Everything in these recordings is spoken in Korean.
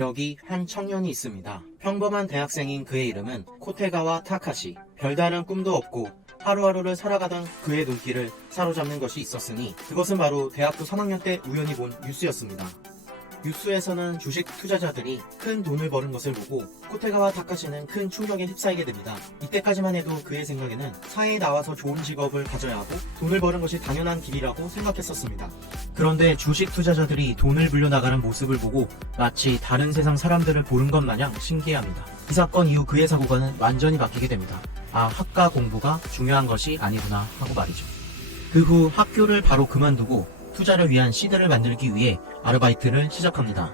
여기 한 청년이 있습니다. 평범한 대학생인 그의 이름은 코테가와 타카시. 별다른 꿈도 없고 하루하루를 살아가던 그의 눈길을 사로잡는 것이 있었으니 그것은 바로 대학교 3학년 때 우연히 본 뉴스였습니다. 뉴스에서는 주식 투자자들이 큰 돈을 버는 것을 보고 코테가와 타카시는 큰 충격에 휩싸이게 됩니다. 이때까지만 해도 그의 생각에는 사회에 나와서 좋은 직업을 가져야 하고 돈을 버는 것이 당연한 길이라고 생각했었습니다. 그런데 주식 투자자들이 돈을 불려나가는 모습을 보고 마치 다른 세상 사람들을 보는 것 마냥 신기해합니다. 이 사건 이후 그의 사고관은 완전히 바뀌게 됩니다. 아, 학과 공부가 중요한 것이 아니구나 하고 말이죠. 그 후 학교를 바로 그만두고 투자를 위한 시드를 만들기 위해 아르바이트를 시작합니다.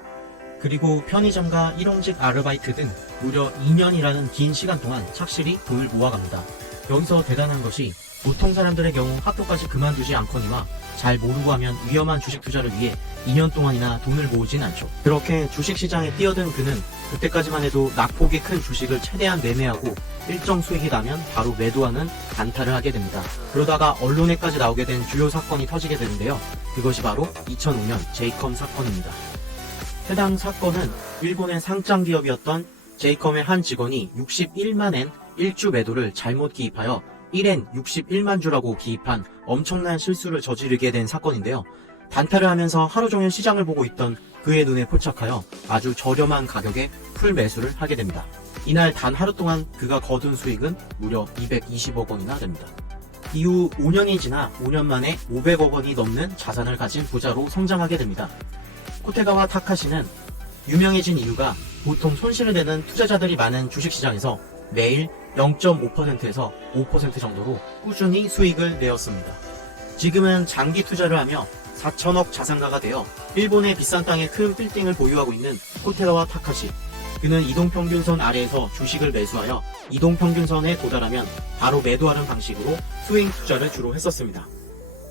그리고 편의점과 일용직 아르바이트 등 무려 2년이라는 긴 시간 동안 착실히 돈을 모아갑니다. 여기서 대단한 것이 보통 사람들의 경우 학교까지 그만두지 않거니와 잘 모르고 하면 위험한 주식 투자를 위해 2년 동안이나 돈을 모으진 않죠. 그렇게 주식시장에 뛰어든 그는 그때까지만 해도 낙폭이 큰 주식을 최대한 매매하고 일정 수익이 나면 바로 매도하는 단타를 하게 됩니다. 그러다가 언론에까지 나오게 된 주요 사건이 터지게 되는데요. 그것이 바로 2005년 제이컴 사건입니다. 해당 사건은 일본의 상장 기업이었던 제이컴의 한 직원이 61만엔 1주 매도를 잘못 기입하여 1엔 61만 주라고 기입한 엄청난 실수를 저지르게 된 사건인데요. 단타를 하면서 하루 종일 시장을 보고 있던 그의 눈에 포착하여 아주 저렴한 가격에 풀 매수를 하게 됩니다. 이날 단 하루 동안 그가 거둔 수익은 무려 220억 원이나 됩니다. 이후 5년이 지나 5년 만에 500억 원이 넘는 자산을 가진 부자로 성장하게 됩니다. 코테가와 타카시는 유명해진 이유가 보통 손실을 내는 투자자들이 많은 주식시장에서 매일 0.5%에서 5% 정도로 꾸준히 수익을 내었습니다. 지금은 장기 투자를 하며 4천억 자산가가 되어 일본의 비싼 땅에 큰 빌딩을 보유하고 있는 코테가와 타카시. 그는 이동평균선 아래에서 주식을 매수하여 이동평균선에 도달하면 바로 매도하는 방식으로 스윙 투자를 주로 했었습니다.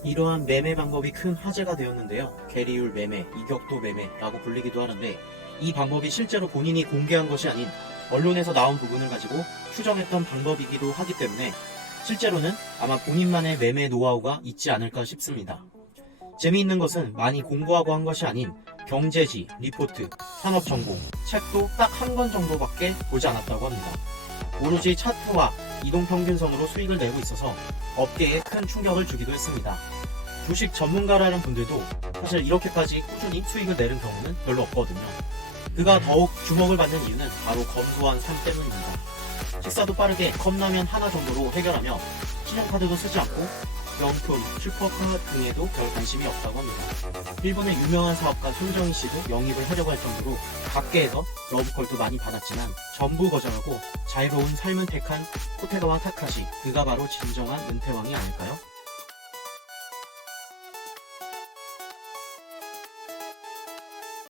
이러한 매매 방법이 큰 화제가 되었는데요. 계리율 매매, 이격도 매매라고 불리기도 하는데 이 방법이 실제로 본인이 공개한 것이 아닌 언론에서 나온 부분을 가지고 추정했던 방법이기도 하기 때문에 실제로는 아마 본인만의 매매 노하우가 있지 않을까 싶습니다. 재미있는 것은 많이 공부하고 한 것이 아닌 경제지, 리포트, 산업정보, 책도 딱 한 권 정도밖에 보지 않았다고 합니다. 오로지 차트와 이동평균선으로 수익을 내고 있어서 업계에 큰 충격을 주기도 했습니다. 주식 전문가라는 분들도 사실 이렇게까지 꾸준히 수익을 내는 경우는 별로 없거든요. 그가 더욱 주목을 받는 이유는 바로 검소한 삶 때문입니다. 식사도 빠르게 컵라면 하나 정도로 해결하며 신용카드도 쓰지 않고 명품, 슈퍼카 등에도 별 관심이 없다고 합니다. 일본의 유명한 사업가 손정희 씨도 영입을 하려고 할 정도로 밖에에서 러브콜도 많이 받았지만 전부 거절하고 자유로운 삶을 택한 코테가와 타카시, 그가 바로 진정한 은퇴왕이 아닐까요?